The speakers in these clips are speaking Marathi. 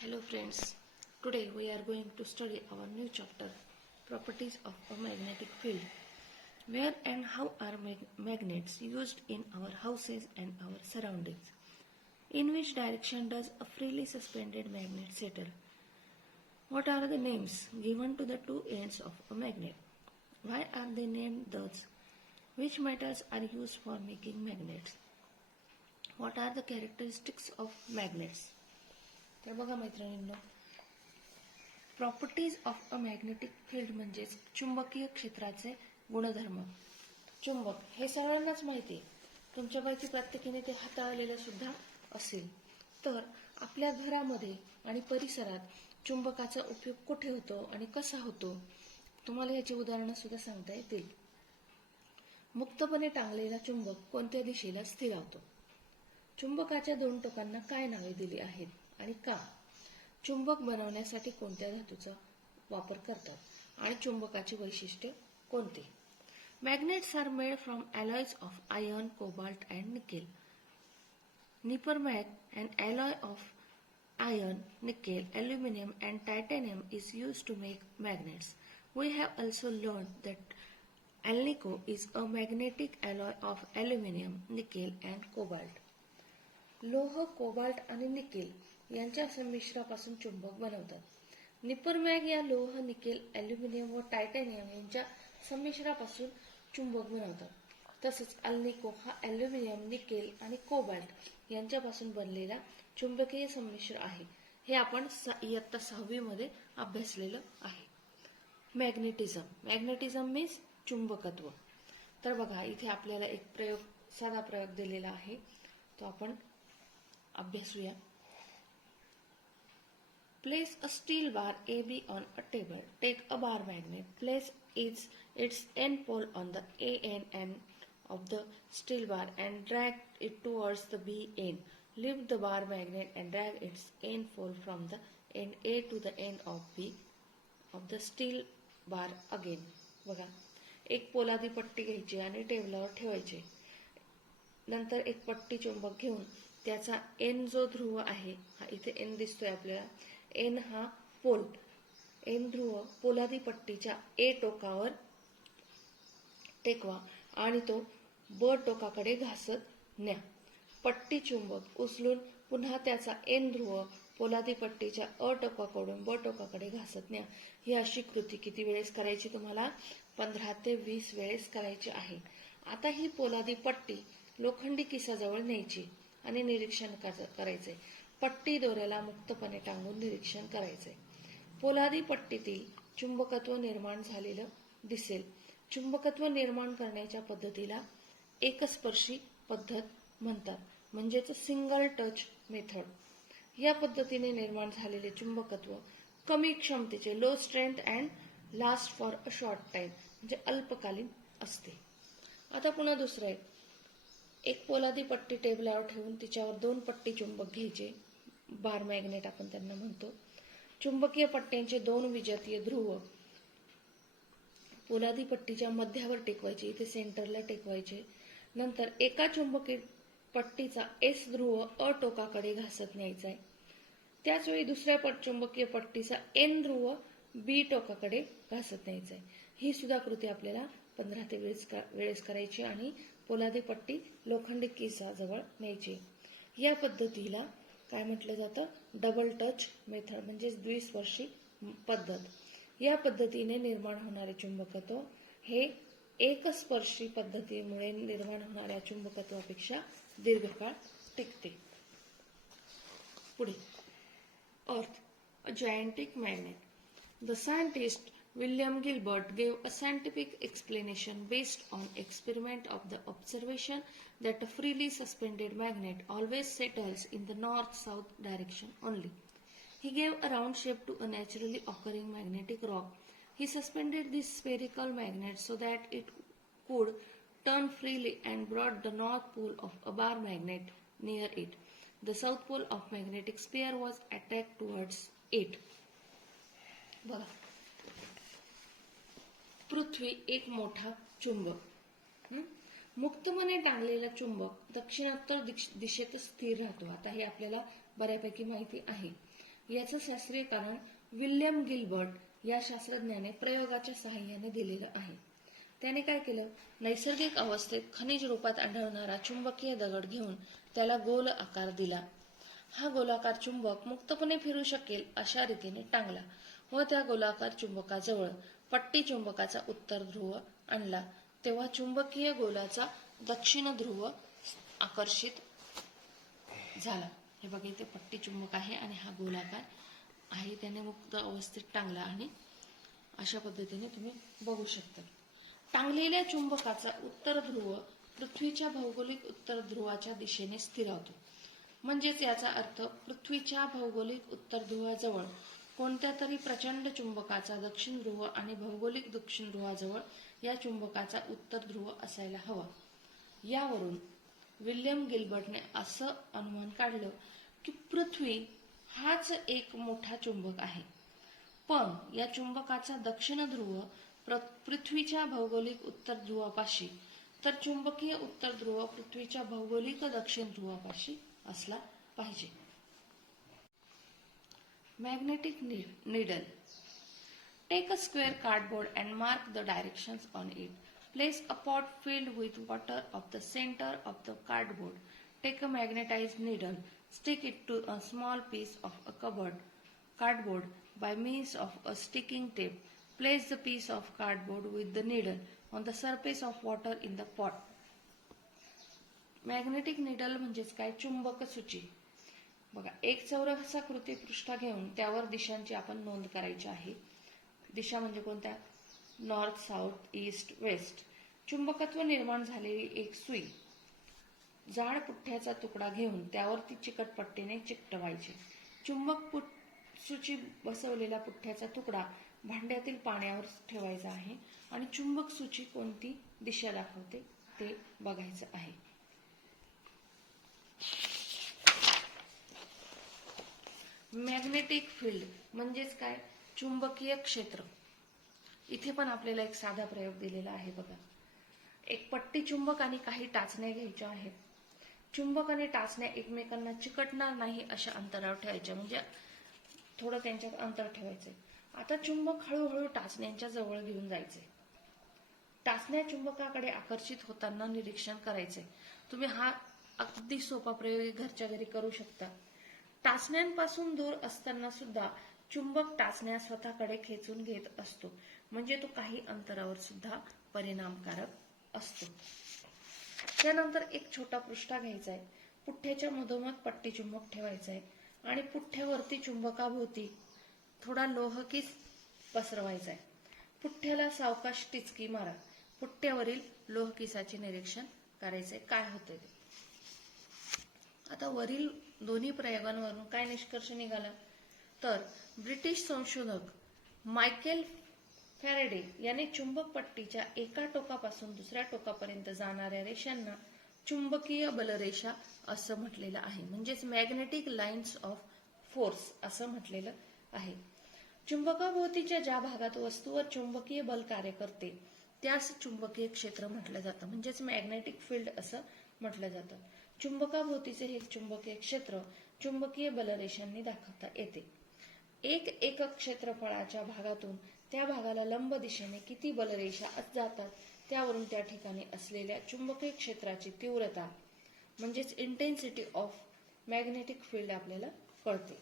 Hello friends, today we are going to study our new chapter, Properties of a Magnetic Field. Where and how are magnets used in our houses and our surroundings? In which direction does a freely suspended magnet settle? What are the names given to the two ends of a magnet? Why are they named thus? Which metals are used for making magnets? What are the characteristics of magnets? तर बघा मैत्रिणींनो, properties of a magnetic field म्हणजेच चुंबकीय क्षेत्राचे गुणधर्म. चुंबक हे सगळ्यांनाच माहिती आहे, तुमच्यापैकी प्रत्येकाने ते हाताळलेलं सुद्धा असेल. तर आपल्या घरामध्ये आणि परिसरात चुंबकाचा उपयोग कुठे होतो आणि कसा होतो, तुम्हाला याची उदाहरणं सुद्धा सांगता येतील. मुक्तपणे टांगलेला चुंबक कोणत्या दिशेला स्थिरावतो? चुंबकाच्या दोन टोकांना काय नावे दिली आहेत आणि का? चुंबक बनवण्यासाठी कोणत्या धातूचा वापर करतात आणि चुंबकाची वैशिष्ट्ये कोणती? Magnets are made from alloys of iron, cobalt and nickel. Nickelmag, an alloy of iron, nickel, aluminum and titanium is used to make magnets. We have also learned that alnico is a magnetic alloy of aluminum, nickel and cobalt. लोह, कोबाल्ट आणि निकेल यांच्या संमिश्रापासून चुंबक बनवतात. निपरमॅग या लोह, निकेल, अॅल्युमिनियम व टायटॅनियम यांच्या संमिश्रापासून चुंबक बनवतात. तसेच अल्निको हा अॅल्युमिनियम, निकेल आणि कोबाल्ट यांच्यापासून बनलेला चुंबकीय संमिश्र आहे. हे आपण इयत्ता 6वी मध्ये अभ्यासलेलं आहे. मॅग्नेटिझम. मॅग्नेटिझम मीन्स चुंबकत्व. तर बघा, इथे आपल्याला एक साधा प्रयोग दिलेला आहे, तो आपण अभ्यासूया. Place a steel bar AB on a table. Take a bar magnet. Place its end pole on the A end of the steel bar and drag it towards the B end. Lift the bar magnet and drag its end pole from the end A to the end of B of the steel bar again. बघा, एक पोलादी पट्टी घ्यायची आणि टेबलावर ठेवायची. नंतर एक पट्टी चुंबक घेऊन त्याचा एन जो ध्रुव आहे, हा इथे एन दिसतोय आपल्याला, एन हा पोल, एन ध्रुव पोलादी पट्टीच्या ए टोकावर टेकवा आणि तो ब टोकाकडे घासत न्या. पट्टी चुंबक उचलून पुन्हा त्याचा एन ध्रुव पोलादी पट्टीच्या अ टोकाकडून ब टोकाकडे घासत न्या. ही अशी कृती किती वेळेस करायची? तुम्हाला 15 ते 20 वेळेस करायची आहे. आता ही पोलादी पट्टी लोखंडी किसाजवळ न्यायची आणि निरीक्षण करायचे. पट्टी दोऱ्याला मुक्तपणे टांगून निरीक्षण करायचे. पोलादी पट्टीतील चुंबकत्व निर्माण झालेलं दिसेल. चुंबकत्व निर्माण करण्याच्या पद्धतीला एकस्पर्शी पद्धत म्हणतात, म्हणजेच सिंगल टच मेथड. या पद्धतीने निर्माण झालेले चुंबकत्व कमी क्षमतेचे, low strength and last for a short time, म्हणजे अल्पकालीन असते. आता पुन्हा दुसरं एक पोलादी पट्टी टेबलावर ठेवून तिच्यावर 2 पट्टी चुंबक घ्यायचे, बार मॅग्नेट आपण त्यांना म्हणतो. चुंबकीय पट्ट्यांचे 2 विजातीय ध्रुव पोलादी पट्टीच्या मध्यावर टेकवायचे, इथे सेंटरला टेकवायचे. नंतर एका चुंबकीय पट्टीचा एस ध्रुव अ टोकाकडे घासत न्यायचा आहे. त्याचवेळी दुसऱ्या चुंबकीय पट्टीचा एन ध्रुव बी टोकाकडे घासत न्यायचा आहे. ही सुद्धा कृती आपल्याला 15 ते 20 वेळेस करायची आणि पोलादी पट्टी लोखंडी किसाजवळ न्यायची. या पद्धतीला काय म्हटलं जातं? डबल टच मेथड, म्हणजे द्विस्पर्शी पद्धत. या पद्धतीने निर्माण होणारे चुंबकत्व हे एकस्पर्शी पद्धतीमुळे निर्माण होणाऱ्या चुंबकत्वापेक्षा दीर्घकाळ टिकते. पुढे, Earth, a gigantic magnet. The scientist William Gilbert gave a scientific explanation based on experiment of the observation that a freely suspended magnet always settles in the north-south direction only. He gave a round shape to a naturally occurring magnetic rock. He suspended this spherical magnet so that it could turn freely and brought the north pole of a bar magnet near it. The south pole of magnetic sphere was attacked towards it. बघा, पृथ्वी एक मोठा चुंबक. मुक्तपणे टांगलेला चुंबक दक्षिणोत्तर दिशेत स्थिर राहतो. आता हे आपल्याला बऱ्यापैकी माहिती आहे. याचं शास्त्रीय कारण विल्यम गिल्बर्ट या शास्त्रज्ञाने प्रयोगाच्या सहाय्याने दिलेलं आहे. त्याने काय केलं, नैसर्गिक अवस्थेत खनिज रूपात आढळणारा चुंबकीय दगड घेऊन त्याला गोल आकार दिला. हा गोलाकार चुंबक मुक्तपणे फिरू शकेल अशा रीतीने टांगला व त्या गोलाकार चुंबकाजवळ पट्टी चुंबकाचा उत्तर ध्रुव आणला. तेव्हा चुंबकीय गोलाचा दक्षिण ध्रुव आकर्षित झाला. हे बघा, इथे पट्टी चुंबक आहे आणि हा गोलाकार आहे, त्याने मुक्त अवस्थेत टांगला आणि अशा पद्धतीने तुम्ही बघू शकता. टांगलेल्या चुंबकाचा उत्तर ध्रुव पृथ्वीच्या भौगोलिक उत्तर ध्रुवाच्या दिशेने स्थिरावतो. म्हणजेच याचा अर्थ पृथ्वीच्या भौगोलिक उत्तर ध्रुवाजवळ कोणत्या तरी प्रचंड चुंबकाचा दक्षिण ध्रुव आणि भौगोलिक दक्षिण ध्रुवाजवळ या चुंबकाचा उत्तर ध्रुव असायला हवा. यावरून विल्यम गिल्बर्टने असं अनुमान काढलं की पृथ्वी हाच एक मोठा चुंबक आहे, पण या चुंबकाचा दक्षिण ध्रुव पृथ्वीच्या भौगोलिक उत्तर ध्रुवापाशी तर चुंबकीय उत्तर ध्रुव पृथ्वीच्या भौगोलिक दक्षिण ध्रुवापाशी असला पाहिजे. Magnetic needle. Take a square cardboard and mark the directions on it. Place a pot filled with water of the center of the cardboard. Take a magnetized needle. Stick it to a small piece of a cardboard by means of a sticking tape. Place the piece of cardboard with the needle on the surface of water in the pot. Magnetic needle म्हणजेच काय, चुंबक सूची. बघा, एक चौरसाकृती पृष्ठ घेऊन त्यावर दिशांची आपण नोंद करायची आहे. दिशा म्हणजे कोणत्या, नॉर्थ, साऊथ, ईस्ट, वेस्ट. चुंबकत्व निर्माण झालेली एक सुई, जाड पुठ्ठ्याचा तुकडा घेऊन त्यावरती चिकट पट्टीने चिकटवायची. चुंबक सूची बसवलेला पुठ्ठ्याचा तुकडा भांड्यातील पाण्यावर ठेवायचा आहे आणि चुंबक सूची कोणती दिशा दाखवते ते बघायचं आहे. मॅग्नेटिक फील्ड म्हणजेच काय, चुंबकीय क्षेत्र. इथे पण आपल्याला एक साधा प्रयोग दिलेला आहे बघा. एक पट्टी चुंबक आणि काही टाचण्या घ्यायच्या आहेत. चुंबक आणि टाचण्या एकमेकांना चिकटणार नाही अशा अंतरावर ठेवायच्या, म्हणजे थोडं त्यांच्यात अंतर ठेवायचंय. आता चुंबक हळूहळू टाचण्यांच्या जवळ घेऊन जायचे. टाचण्या चुंबकाकडे आकर्षित होताना निरीक्षण करायचे. तुम्ही हा अगदी सोपा प्रयोग घरच्या घरी करू शकता. टाचण्यांपासून दूर असताना सुद्धा चुंबक टाचण्या स्वतःकडे खेचून घेत असतो, म्हणजे तो काही अंतरावर सुद्धा परिणामकारक असतो. त्यानंतर एक छोटा पृष्ठा घ्यायचा आहे. पुठ्ठ्याच्या मधोमध पट्टी चुंबक ठेवायचा आहे आणि पुठ्ठ्यावरती चुंबकाभोवती थोडा लोहकीस पसरवायचा आहे. पुठ्ठ्याला सावकाश टिचकी मारा. पुठ्ठ्यावरील लोहकिसाचे निरीक्षण करायचे, काय होते ते. आता वरील दोन्ही प्रयोगांवरून काय निष्कर्ष निघाला, तर ब्रिटिश संशोधक मायकेल फॅरेडे याने चुंबक पट्टीच्या एका टोकापासून दुसऱ्या टोकापर्यंत जाणाऱ्या रेषांना चुंबकीय बलरेषा असं म्हटलेलं आहे, म्हणजेच मॅग्नेटिक लाईन्स ऑफ फोर्स असं म्हटलेलं आहे. चुंबकाभोवतीच्या ज्या भागात वस्तूवर चुंबकीय बल कार्य करते त्यास चुंबकीय क्षेत्र म्हटलं जातं, म्हणजेच मॅग्नेटिक फील्ड असं म्हटलं जातं. चुंबकाभोवतीचे हे चुंबकीय क्षेत्र चुंबकीय बलरेषांनी दाखवता येते. एक एकक क्षेत्रफळाच्या भागातून त्या भागाला लंब दिशेने किती बलरेषा जातात त्यावरून त्या ठिकाणी असलेल्या चुंबकीय क्षेत्राची तीव्रता म्हणजेच इंटेन्सिटी ऑफ मॅग्नेटिक फील्ड आपल्याला कळते.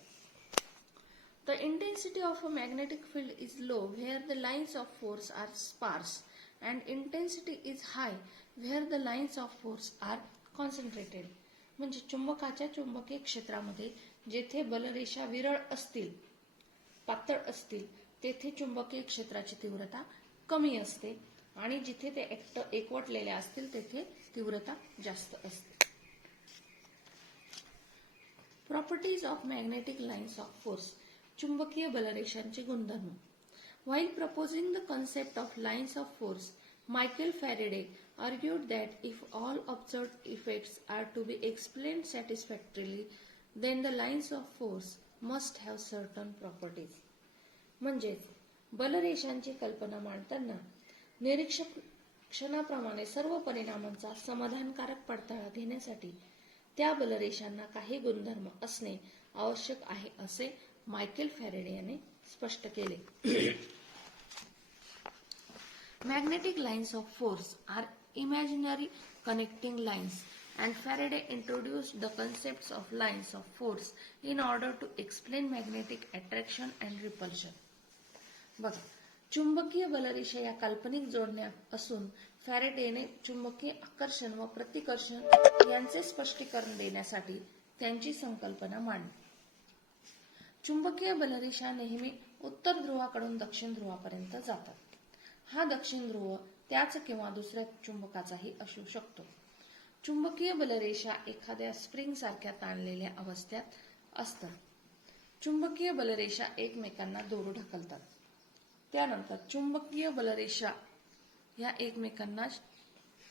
The intensity of a magnetic field is low where the lines of force are sparse and intensity is high where the lines of force are concentrated. म्हणजे चुंबकाच्या चुंबकीय क्षेत्रामध्ये जेथे बलरेषा विरळ असतील, पातळ असतील, तेथे चुंबकीय क्षेत्राची तीव्रता कमी असते आणि जिथे ते एकवटलेल्या असतील तेथे तीव्रता जास्त असते. Properties of magnetic lines of force. चुंबकीय बलरेषांचे गुणधर्म. While proposing the concept of lines of force, Michael Faraday argued that if all observed effects are to be explained satisfactorily, then the lines of force must have certain properties. म्हणजेच बलरेषांची कल्पना मांडताना निरीक्षणाप्रमाणे सर्व परिणामांचा समाधानकारक पडताळा घेण्यासाठी त्या बलरेषांना काही गुणधर्म असणे आवश्यक आहे असे मायकेल फॅरेडे याने स्पष्ट केले. Magnetic lines of force are imaginary connecting lines and Faraday introduced the concepts of lines of force in order to explain magnetic attraction and repulsion. बघा, चुंबकीय बलरेषा या काल्पनिक जोडण्या असून फॅरेडेने चुंबकीय आकर्षण व प्रतिकर्षण यांचे स्पष्टीकरण देण्यासाठी त्यांची संकल्पना मांडली. चुंबकीय बलरेषा नेहमी उत्तर ध्रुवाकडून दक्षिण ध्रुवापर्यंत जातात. हा दक्षिण ध्रुव त्याच किंवा दुसऱ्या चुंबकाचाही असू शकतो. चुंबकीय बलरेषा एखाद्या स्प्रिंग सारख्या ताणलेल्या अवस्थेत असतात. चुंबकीय बलरेषा एकमेकांना दूर ढकलतात. त्यानंतर चुंबकीय बलरेषा या एकमेकांना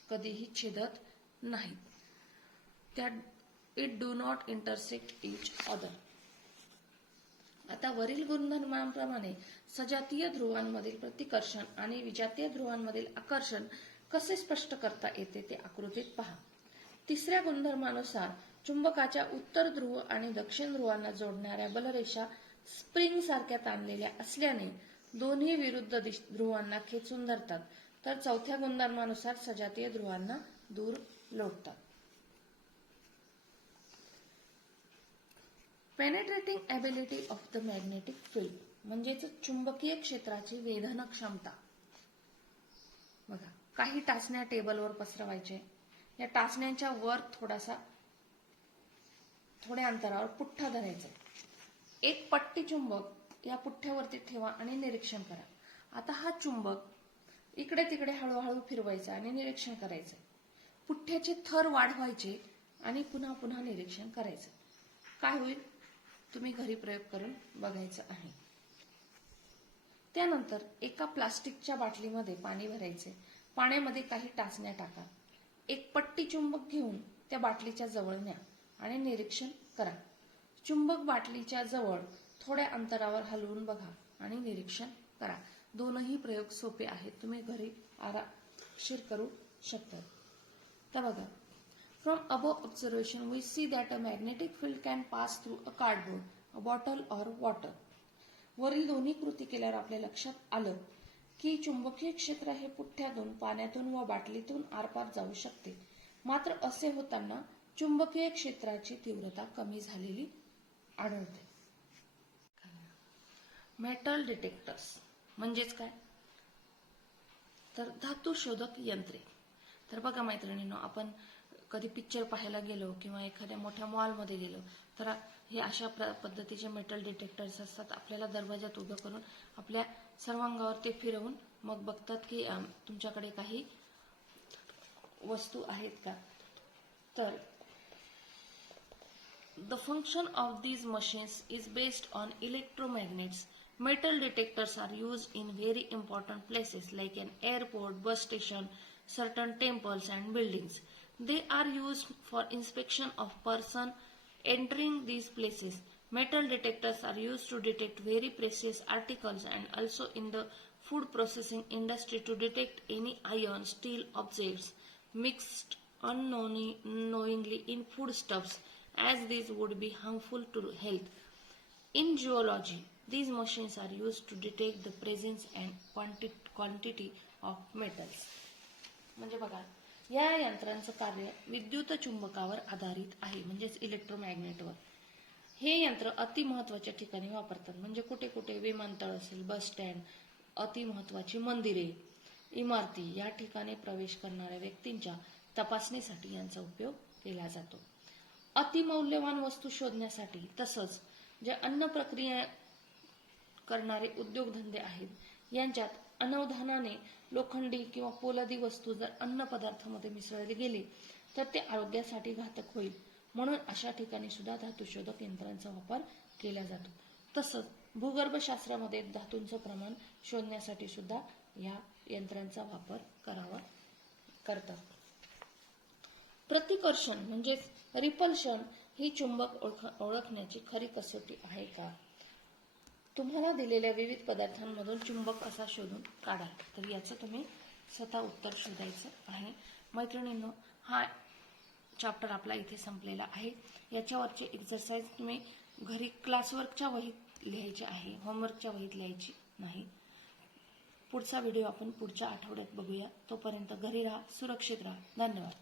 कधीही छेदत नाहीत. त्या it do not intersect each other. आता वरील गुणधर्मांप्रमाणे सजातीय ध्रुवांमधील प्रतिकर्षण आणि विजातीय ध्रुवांमधील आकर्षण कसे स्पष्ट करता येते ते आकृतीत पहा. तिसऱ्या गुणधर्मानुसार चुंबकाच्या उत्तर ध्रुव आणि दक्षिण ध्रुवांना जोडणाऱ्या बलरेषा स्प्रिंग सारख्या ताणलेल्या असल्याने दोन्ही विरुद्ध ध्रुवांना खेचून धरतात, तर चौथ्या गुणधर्मानुसार सजातीय ध्रुवांना दूर लोटतात. Penetrating ability of the magnetic field म्हणजेच चुंबकीय क्षेत्राची वेधन क्षमता. बघा, काही टाचण्या टेबलवर पसरवायचे. या टाचण्यांच्या वर थोड्या अंतरावर पुठ्ठा धरायचा. एक पट्टी चुंबक या पुठ्ठ्यावरती ठेवा आणि निरीक्षण करा. आता हा चुंबक इकडे तिकडे हळूहळू फिरवायचा आणि निरीक्षण करायचं. पुठ्ठ्याचे थर वाढवायचे आणि पुन्हा पुन्हा निरीक्षण करायचं. काय होईल तुम्ही घरी प्रयोग करून बघायचं आहे. त्यानंतर एका प्लास्टिकच्या बाटलीमध्ये पाणी भरायचे. पाण्यामध्ये काही टाचण्या टाका. एक पट्टी चुंबक घेऊन त्या बाटलीच्या जवळ न्या आणि निरीक्षण करा. चुंबक बाटलीच्या जवळ थोड्या अंतरावर हलवून बघा आणि निरीक्षण करा. दोनही प्रयोग सोपे आहेत, तुम्ही घरी आरामशीर करू शकता. तर बघा, from above observation we see that a magnetic field can pass through a cardboard, a bottle or water. वरील दोन्ही कृती केल्यावर आपल्या लक्षात आलं की चुंबकीय क्षेत्र हे पुठ्ठ्यातून, पाण्यातून व बाटलीतून आरपार जाऊ शकते. मात्र असे होताना चुंबकीय क्षेत्राची तीव्रता कमी झालेली आढळते. मेटल डिटेक्टर्स म्हणजेच काय, तर धातू शोधक यंत्रे. तर बघा मैत्रिणींनो, आपण कधी पिक्चर पाहायला गेलो किंवा एखाद्या मोठ्या मॉलमध्ये गेलो तर हे अशा पद्धतीचे मेटल डिटेक्टर्स असतात. आपल्याला दरवाजात उभं करून आपल्या सर्वांगावर ते फिरवून मग बघतात की तुमच्याकडे काही वस्तू आहेत का. तर the function of these machines is based on electromagnets. Metal detectors are used in very important places like an airport, bus station, certain temples and buildings. They are used for inspection of person entering these places. Metal detectors are used to detect very precious articles and also in the food processing industry to detect any iron, steel objects mixed unknowingly in foodstuffs as these would be harmful to health. In geology, these machines are used to detect the presence and quantity of metals. म्हणजे बघा, या यंत्रांचं कार्य विद्युत चुंबकावर आधारित आहे, म्हणजेच इलेक्ट्रोमॅग्नेटवर. हे यंत्र अति महत्त्वाच्या ठिकाणी वापरतात. म्हणजे कुठे कुठे विमानतळ असेल, बस स्टँड, अति महत्त्वाची मंदिरे, इमारती या ठिकाणी प्रवेश करणाऱ्या व्यक्तींच्या तपासणीसाठी यांचा उपयोग केला जातो. अतिमौल्यवान वस्तू शोधण्यासाठी, तसंच जे अन्न प्रक्रिया करणारे उद्योगधंदे आहेत यांच्यात अनवधानाने लोखंडी किंवा पोलादी वस्तू जर अन्न पदार्थामध्ये मिसळली गेली तर ते आरोग्यासाठी घातक होईल. म्हणून अशा ठिकाणी सुद्धा धातुशोधक यंत्रांचा वापर केला जातो. तसंच भूगर्भशास्त्रामध्ये धातूंचं प्रमाण शोधण्यासाठी सुद्धा या यंत्रांचा वापर करतात. प्रतिकर्षण म्हणजेच रिपल्शन ही चुंबक ओळखण्याची खरी कसोटी आहे का. तुम्हाला दिलेल्या विविध पदार्थांमधून चुंबक कसा शोधून काढा, तर याचं तुम्ही स्वतः उत्तर शोधायचं आहे. मैत्रिणींनो, हा चॅप्टर आपला इथे संपलेला आहे. याच्यावरचे एक्सरसाइज तुम्ही घरी क्लासवर्कच्या वहीत लिहायचे आहे, होमवर्कच्या वहीत लिहायची नाही. पुढचा व्हिडिओ आपण पुढच्या आठवड्यात बघूया. तोपर्यंत घरी राहा, सुरक्षित राहा. धन्यवाद.